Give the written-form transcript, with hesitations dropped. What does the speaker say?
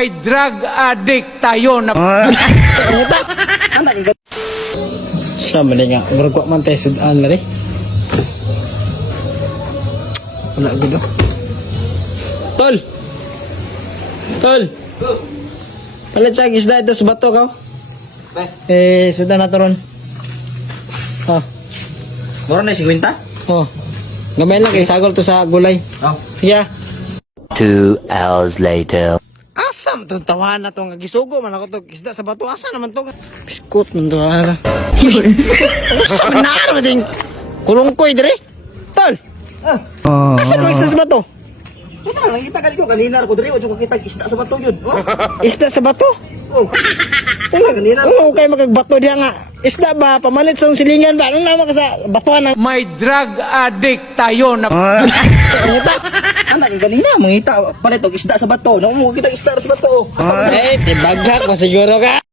May drug addict tayo na Siya mali nga, barugwa man tayo sudan na rin. Wala gulo. Tol! Tol! Palit sa isda ito sa bato ka. Sudan na to ron. Oh. Moro na 50? Oh. Gamay lang kay sagol to sa gulay. Oh. Sige ah. 2 hours later. Asam to tawahan na to nga gisugo man ako to isda sa bato asa naman to biskut man to ara. Sa nar man ding kulungkoy dire. Tol. Asa mo isda sa bato? Ito lang, nakikita ka ko kanina ko diri, wala ko kita isda sa bato yun. Oh. Isda sa bato? Oh. Wala kanina. Oo, kay magbato diha nga. Isda ba pamalit sa silingan ba? Ano naman ka sa batuan ng may drug addict tayo na ngita? Anak kanina mangita palit og isda sa bato. Namo kita isda sa bato. Eh, tibaghak pa siguro ka.